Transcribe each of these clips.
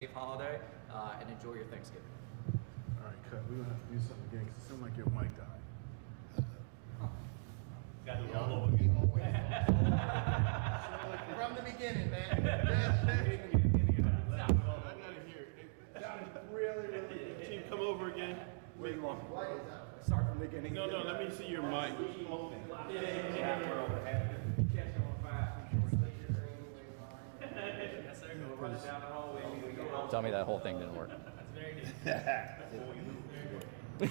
safe holiday, and enjoy your Thanksgiving. All right, cut. We're gonna have to do something again because it sounds like your mic died. Got to do it all over again. From the beginning, man. I gotta hear it. That was really good. Chief, come over again. Where you want? Start from the beginning. No, let me see your mic. Tell me that whole thing didn't work. Is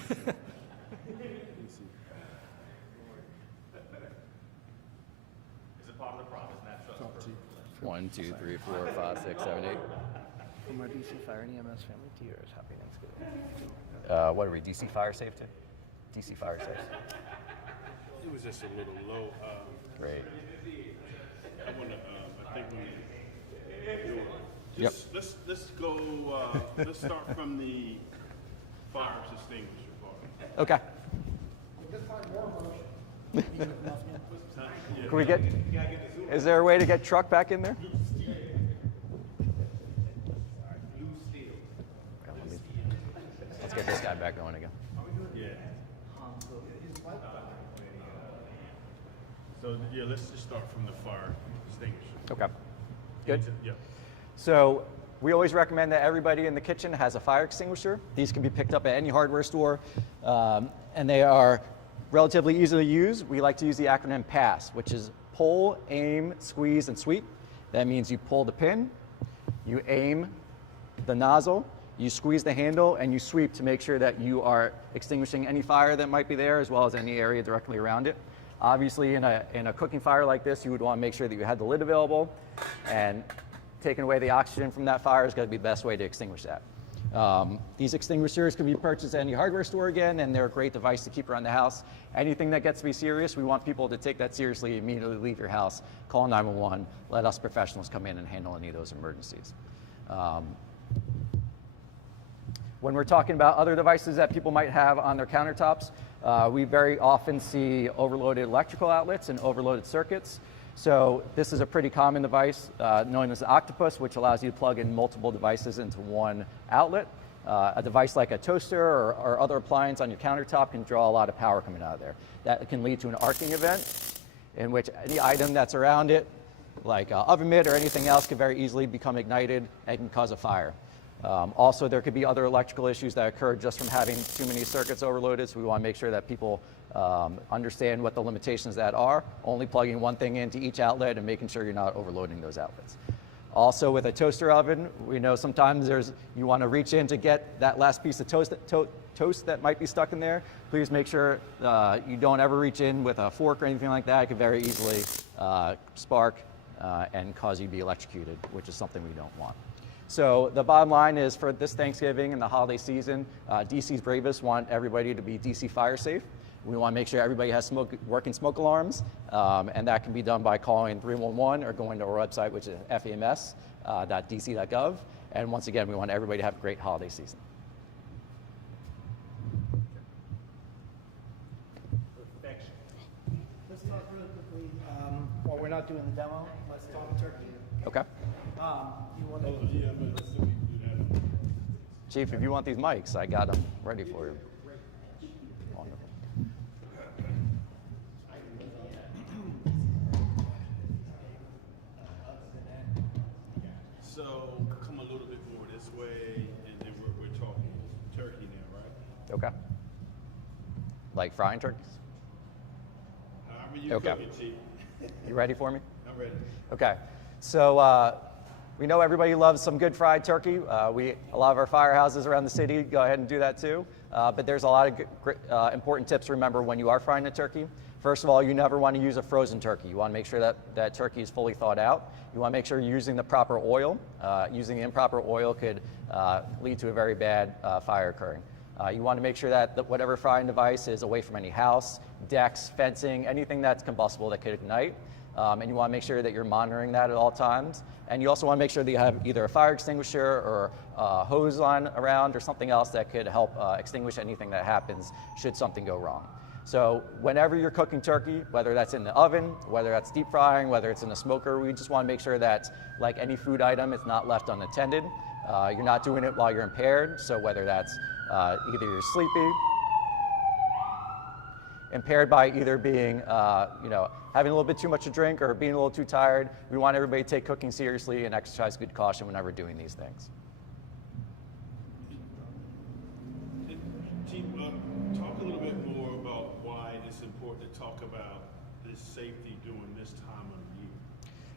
it part of the promise, not trust? Talk to you. 1, 2, 3, 4, 5, 6, 7, 8. From our DC Fire and EMS family to yours, happy Thanksgiving. What are we? DC Fire Safe too? DC Fire Safe. It was just a little low. Great. I want to. I think we. Yep. Let's go. Let's start from the fire extinguisher part. Okay. Yeah. Can we get? Is there a way to get truck back in there? Let's get this guy back going again. Yeah. So yeah, let's just start from the fire extinguisher. Okay. Good. Yeah. So we always recommend that everybody in the kitchen has a fire extinguisher. These can be picked up at any hardware store, and they are relatively easy to use. We like to use the acronym PASS, which is pull, aim, squeeze, and sweep. That means you pull the pin, you aim the nozzle, you squeeze the handle, and you sweep to make sure that you are extinguishing any fire that might be there, as well as any area directly around it. Obviously, in a cooking fire like this, you would want to make sure that you had the lid available, and taking away the oxygen from that fire is going to be the best way to extinguish that. These extinguishers can be purchased at any hardware store again, and they're a great device to keep around the house. Anything that gets to be serious, we want people to take that seriously, immediately leave your house, call 911, let us professionals come in and handle any of those emergencies. When we're talking about other devices that people might have on their countertops, we very often see overloaded electrical outlets and overloaded circuits. So this is a pretty common device known as the Octopus, which allows you to plug in multiple devices into one outlet. A device like a toaster or other appliance on your countertop can draw a lot of power coming out of there. That can lead to an arcing event in which any item that's around it, like oven mitt or anything else, could very easily become ignited and can cause a fire. Also, there could be other electrical issues that occur just from having too many circuits overloaded, so we want to make sure that people understand what the limitations that are, only plugging one thing into each outlet and making sure you're not overloading those outlets. Also, with a toaster oven, we know sometimes you want to reach in to get that last piece of toast that might be stuck in there. Please make sure you don't ever reach in with a fork or anything like that. It could very easily spark and cause you to be electrocuted, which is something we don't want. So the bottom line is, for this Thanksgiving and the holiday season, DC's Bravest want everybody to be DC fire safe. We want to make sure everybody has working smoke alarms, and that can be done by calling 311 or going to our website, which is fams.dc.gov. And once again, we want everybody to have a great holiday season. Perfection. Let's talk really quickly, while we're not doing the demo, let's talk turkey. Okay. You want to Yeah, but let's do that. Chief, if you want these mics, I got them ready for you. Wonderful. So come a little bit more this way, and then we're talking turkey now, right? Okay. Like frying turkeys? However you Okay. cook it, Chief. You ready for me? I'm ready. Okay, so we know everybody loves some good fried turkey. A lot of our firehouses around the city go ahead and do that too. But there's a lot of important tips to remember when you are frying a turkey. First of all, you never want to use a frozen turkey. You want to make sure that turkey is fully thawed out. You want to make sure you're using the proper oil. Using the improper oil could lead to a very bad fire occurring. You want to make sure that whatever frying device is away from any house, decks, fencing, anything that's combustible that could ignite. And you want to make sure that you're monitoring that at all times. And you also want to make sure that you have either a fire extinguisher or a hose line around or something else that could help extinguish anything that happens should something go wrong. So whenever you're cooking turkey, whether that's in the oven, whether that's deep frying, whether it's in a smoker, we just want to make sure that, like any food item, it's not left unattended. You're not doing it while you're impaired, so whether that's either you're sleepy, impaired by either being, having a little bit too much to drink or being a little too tired, we want everybody to take cooking seriously and exercise good caution whenever doing these things. Chief, talk a little bit more about why it's important to talk about this safety during this time of the year.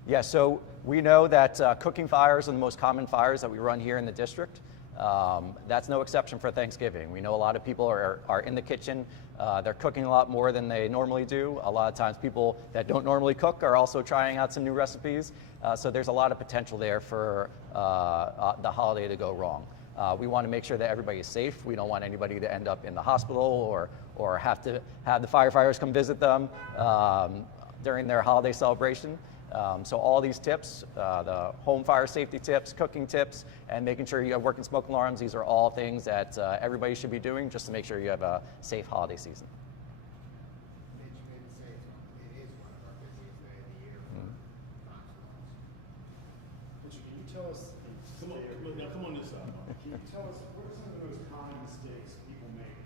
Yeah, so we know that cooking fires are the most common fires that we run here in the district. That's no exception for Thanksgiving. We know a lot of people are in the kitchen. They're cooking a lot more than they normally do. A lot of times people that don't normally cook are also trying out some new recipes. So there's a lot of potential there for the holiday to go wrong. We want to make sure that everybody is safe. We don't want anybody to end up in the hospital or have to have the firefighters come visit them during their holiday celebration. So all these tips, the home fire safety tips, cooking tips, and making sure you have working smoke alarms, these are all things that everybody should be doing just to make sure you have a safe holiday season. Mitch, you didn't say it is one of our busiest days of the year for constables. Richard, can you tell us, Come on this side, Mark. can you tell us what are some of those common mistakes people make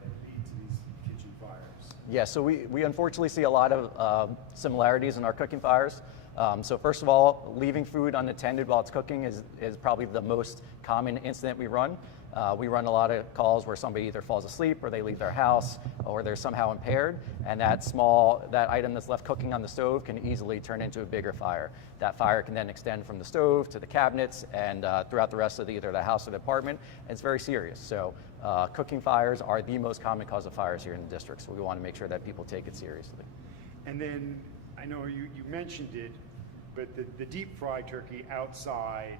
that lead to these kitchen fires? Yeah, so we unfortunately see a lot of similarities in our cooking fires. So first of all, leaving food unattended while it's cooking is probably the most common incident we run. We run a lot of calls where somebody either falls asleep or they leave their house or they're somehow impaired, and that item that's left cooking on the stove can easily turn into a bigger fire. That fire can then extend from the stove to the cabinets and throughout the rest of either the house or the apartment, and it's very serious. So cooking fires are the most common cause of fires here in the district, so we want to make sure that people take it seriously. And then, I know you mentioned it, but the deep fried turkey outside,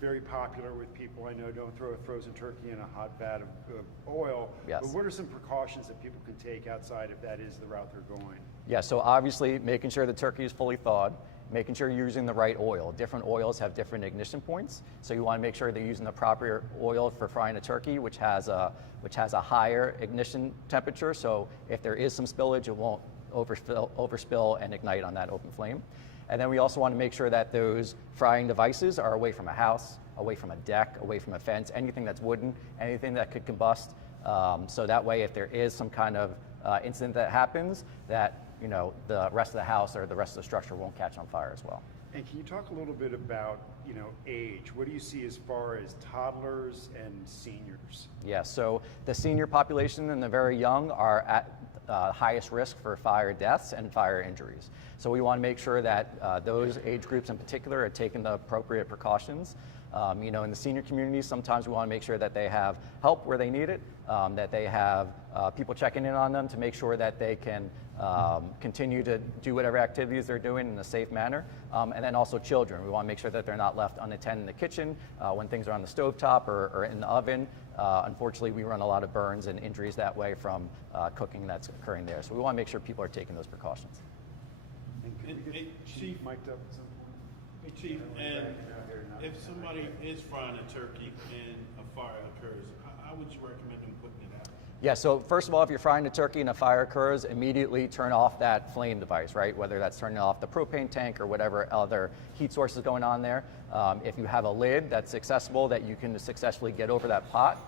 very popular with people. I know don't throw a frozen turkey in a hot vat of oil. Yes. But what are some precautions that people can take outside if that is the route they're going? Yeah, so obviously making sure the turkey is fully thawed, making sure you're using the right oil. Different oils have different ignition points, so you want to make sure they're using the proper oil for frying a turkey, which has a higher ignition temperature. So if there is some spillage, it won't overspill and ignite on that open flame. And then we also want to make sure that those frying devices are away from a house, away from a deck, away from a fence, anything that's wooden, anything that could combust. So that way, if there is some kind of incident that happens, that the rest of the house or the rest of the structure won't catch on fire as well. And can you talk a little bit about age? What do you see as far as toddlers and seniors? Yeah, so the senior population and the very young are at highest risk for fire deaths and fire injuries. So we want to make sure that those age groups in particular are taking the appropriate precautions. In the senior community, sometimes we want to make sure that they have help where they need it, that they have people checking in on them to make sure that they can continue to do whatever activities they're doing in a safe manner. And then also children. We want to make sure that they're not left unattended in the kitchen when things are on the stovetop or in the oven. Unfortunately, we run a lot of burns and injuries that way from cooking that's occurring there. So we want to make sure people are taking those precautions. And could we Hey, get Chief. mic'd up at some point? Hey, Chief, and if somebody is frying a turkey and a fire occurs, how would you recommend them putting it out? Yeah, so first of all, if you're frying a turkey and a fire occurs, immediately turn off that flame device, right? Whether that's turning off the propane tank or whatever other heat source is going on there. If you have a lid that's accessible that you can successfully get over that pot,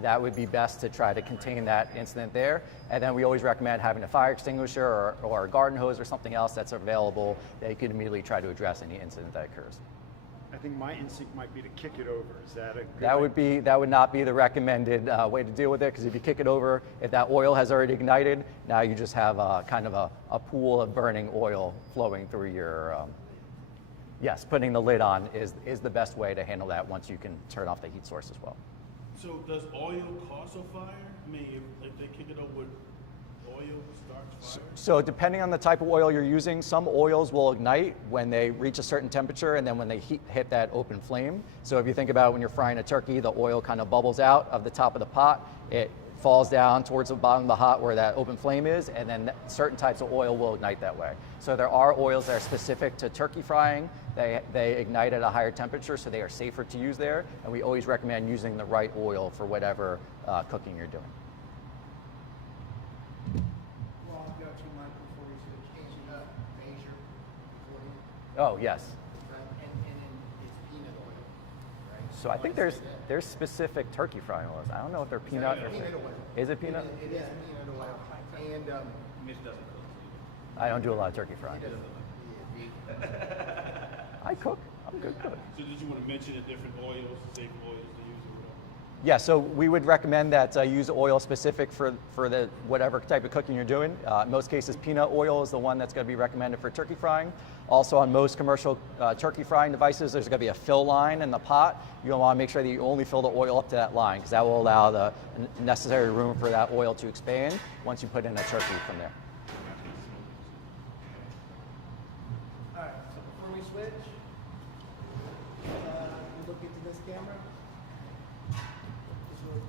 that would be best to try to contain that incident there. And then we always recommend having a fire extinguisher or a garden hose or something else that's available that you can immediately try to address any incident that occurs. I think my instinct might be to kick it over. Is that a good That would not be the recommended way to deal with it, because if you kick it over, if that oil has already ignited, now you just have kind of a pool of burning oil flowing through your. Yes, putting the lid on is the best way to handle that once you can turn off the heat source as well. So does oil cause a fire? I mean, if they kick it over with oil, starts fire? So depending on the type of oil you're using, some oils will ignite when they reach a certain temperature and then when they hit that open flame. So if you think about when you're frying a turkey, the oil kind of bubbles out of the top of the pot, it falls down towards the bottom of the hot where that open flame is, and then certain types of oil will ignite that way. So there are oils that are specific to turkey frying. They ignite at a higher temperature, so they are safer to use there, and we always recommend using the right oil for whatever cooking you're doing. Well, I've got your mic before you said change it up, measure, before you, Oh, yes. and then it's So I think there's specific turkey frying oils. I don't know if they're peanut or is it peanut? It is peanut oil. And I don't do a lot of turkey frying. I cook. I'm a good cook. So did you want to mention the different oils, safe oils to use or whatever? Yeah, so we would recommend that use oil specific for the whatever type of cooking you're doing. In most cases, peanut oil is the one that's going to be recommended for turkey frying. Also, on most commercial turkey frying devices, there's going to be a fill line in the pot. You'll want to make sure that you only fill the oil up to that line because that will allow the necessary room for that oil to expand once you put in a turkey from there. All right, so before we switch, we look into this camera. This will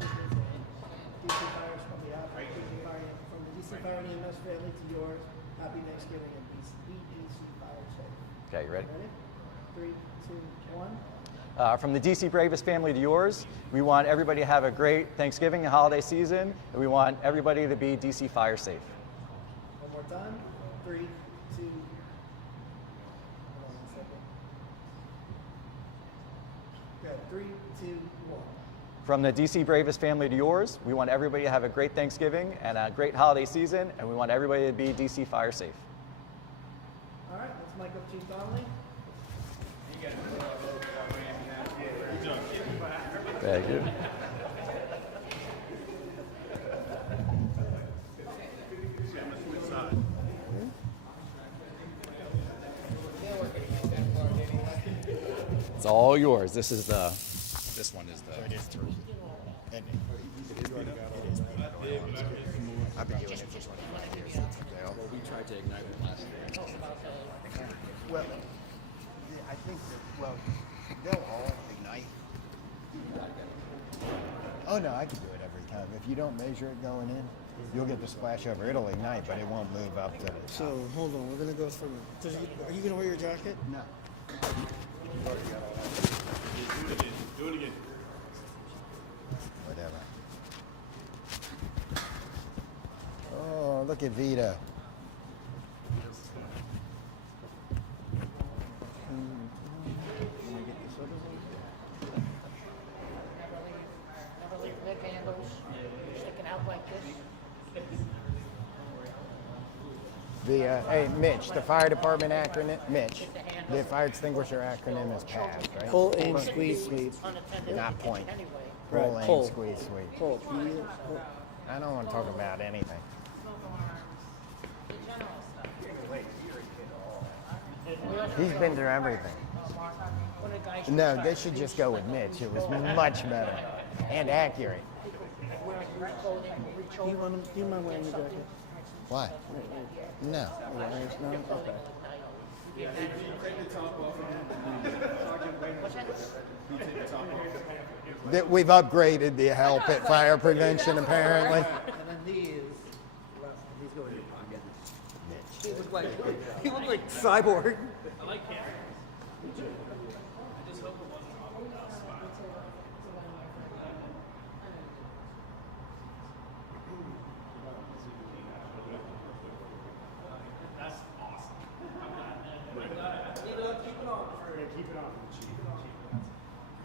DC Fires from the from the DC Fire and EMS family to yours. Happy Thanksgiving and DC Fire safe. Okay, you ready? Ready? 3, 2, 1. From the DC Bravest family to yours, we want everybody to have a great Thanksgiving and holiday season, and we want everybody to be DC Fire safe. One more time. 3, 2. Hold on 1 second. Good. 3, 2, 1. From the DC Bravest family to yours, we want everybody to have a great Thanksgiving and a great holiday season, and we want everybody to be DC Fire safe. All right, let's mic up Chief Donnelly. Very good. It's all yours. This is the. This one is the. I've been doing it for 25 years. We tried to ignite it last year. Well, I think that, well, they'll all ignite. Oh no, I can do it every time. If you don't measure it going in, you'll get the splash over. It'll ignite, but it won't move up to the top. So, hold on, we're gonna go from, are you gonna wear your jacket? No. Do it again. Whatever. Oh, look at Vito. Never leave leg handles sticking out like this. Hey, Mitch, the fire department acronym, Mitch, the fire extinguisher acronym is PAS, right? Pull, aim, squeeze, sweep. Unattended Not point. anyway. Pull, Right, aim, pull. squeeze, sweep. Pull, pull. I don't want to talk about anything. He's been through everything. When a guy's No, this should just go with Mitch. It was much better and accurate. wearing your clothing, reach Do you over. want, do you mind wearing your jacket? Why? No. No? Okay. That we've upgraded the help at fire prevention apparently. And then these go in your pocket. He looked like Cyborg.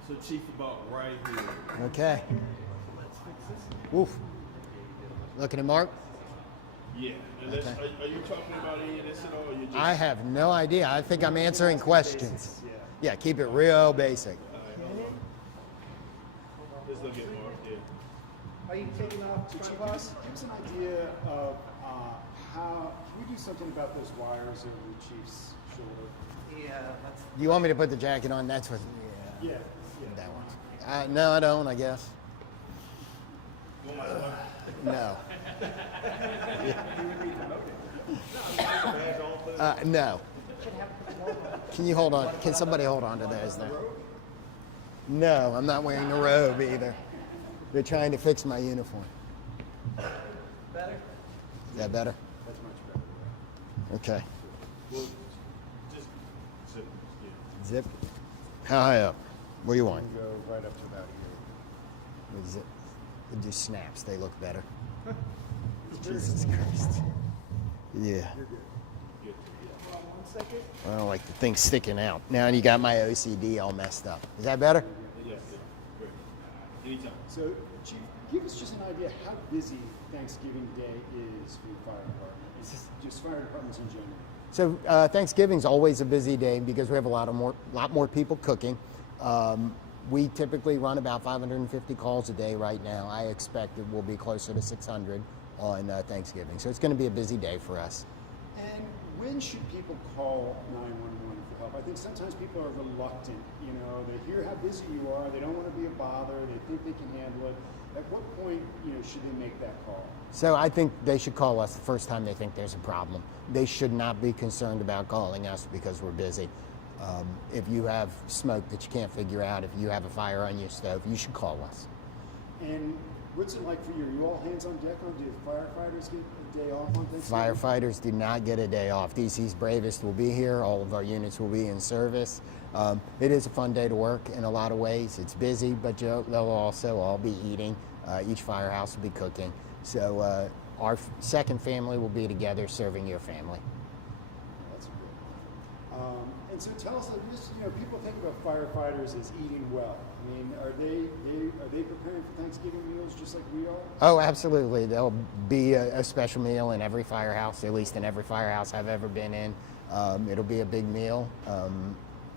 So Chief, about right here. Okay. Woof. Looking at Mark? Yeah. And that's, Okay. are you talking about any of this at all? Or you just, I have no idea. I think I'm answering questions. Yeah, keep it real basic. Let's look at Mark. Yeah. Are you taking off Could you front give us an idea of how, can we do something about those wires over the chief's shoulder? Yeah, that's. You want me to put the jacket on? That's what. Yeah, That one. No, I don't, I guess. No. No. Can you hold on? Can somebody hold on to those there? No, I'm not wearing the robe either. They're trying to fix my uniform. Better? Is that better? that's much better. Okay. Well, just zip. Yeah. Zip. How high up? Where you want? Go right up to about here. With zip. It just snaps. They look better. Jesus Christ. Yeah. Hold on 1 second. I don't like the thing sticking out. Now you got my OCD all messed up. Is that better? Yes. Anytime. So, Chief, give us just an idea how busy Thanksgiving Day is for the fire department. It's just fire departments in general. So Thanksgiving's always a busy day because we have a lot more people cooking. We typically run about 550 calls a day right now. I expect it will be closer to 600 on Thanksgiving. So it's going to be a busy day for us. And when should people call 911 for help? I think sometimes people are reluctant. You know, they hear how busy you are. They don't want to be a bother. They think they can handle it. At what point, should they make that call? So I think they should call us the first time they think there's a problem. They should not be concerned about calling us because we're busy. If you have smoke that you can't figure out, if you have a fire on your stove, you should call us. And what's it like for you? Are you all hands on deck on? Do firefighters get a day off on Thanksgiving? Firefighters do not get a day off. DC's Bravest will be here. All of our units will be in service. It is a fun day to work in a lot of ways. It's busy, but they'll also all be eating. Each firehouse will be cooking. So our second family will be together serving your family. That's good. And so tell us, people think about firefighters as eating well. I mean, are they preparing for Thanksgiving meals just like we are? Oh, absolutely. There'll be a special meal in every firehouse, at least in every firehouse I've ever been in. It'll be a big meal.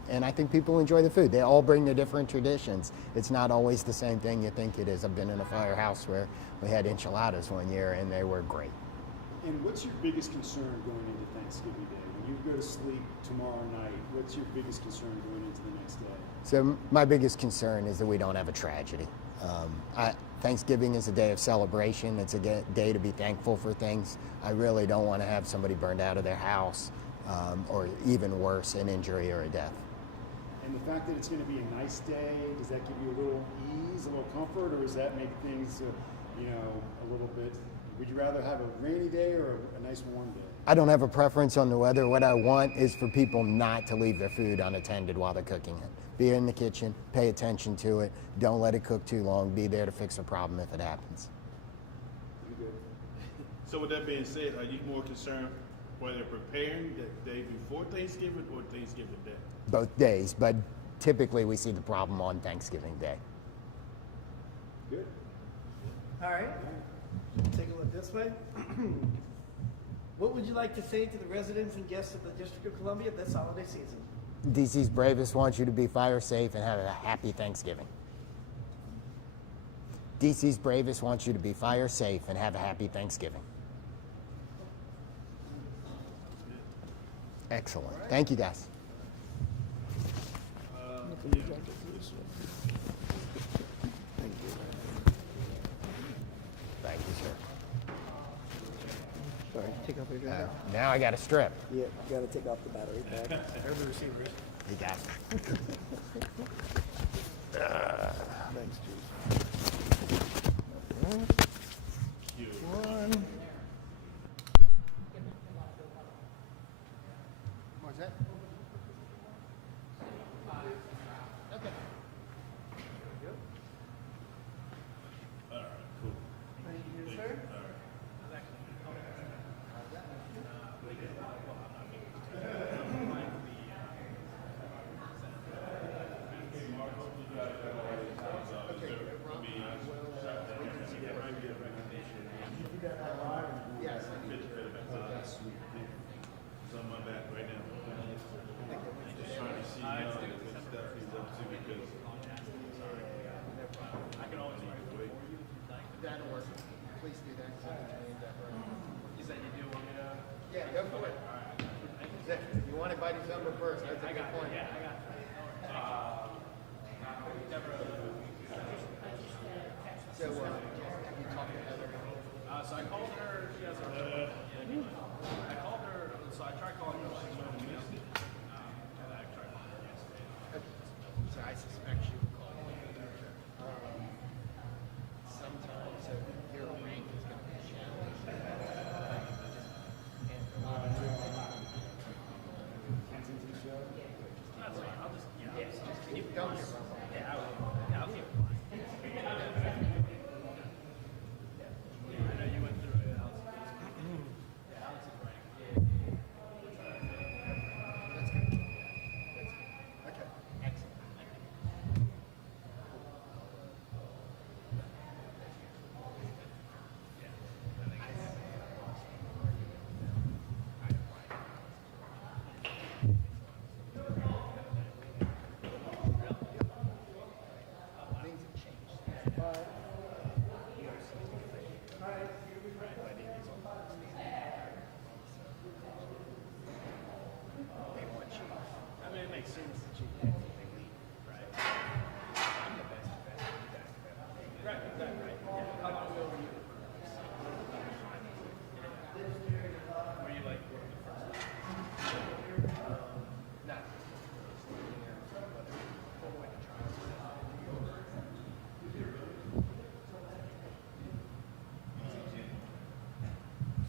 And I think people enjoy the food. They all bring their different traditions. It's not always the same thing you think it is. I've been in a firehouse where we had enchiladas one year and they were great. And what's your biggest concern going into Thanksgiving Day? When you go to sleep tomorrow night, what's your biggest concern going into the next day? So my biggest concern is that we don't have a tragedy. Thanksgiving is a day of celebration. It's a day to be thankful for things. I really don't want to have somebody burned out of their house or even worse, an injury or a death. And the fact that it's going to be a nice day, does that give you a little ease, a little comfort, or does that make things, a little bit, would you rather have a rainy day or a nice warm day? I don't have a preference on the weather. What I want is for people not to leave their food unattended while they're cooking it. Be in the kitchen, pay attention to it, don't let it cook too long, be there to fix a problem if it happens. You good? So with that being said, are you more concerned whether preparing the day before Thanksgiving or Thanksgiving Day? Both days, but typically we see the problem on Thanksgiving Day. Good. All right. Take a look this way. What would you like to say to the residents and guests of the District of Columbia this holiday season? DC's Bravest wants you to be fire safe and have a happy Thanksgiving. DC's Bravest wants you to be fire safe and have a happy Thanksgiving. Excellent. Thank you, guys. Thank you, sir. Sorry, take off your jacket. Now I got a strip. Yeah, you gotta take off the battery pack. You got it.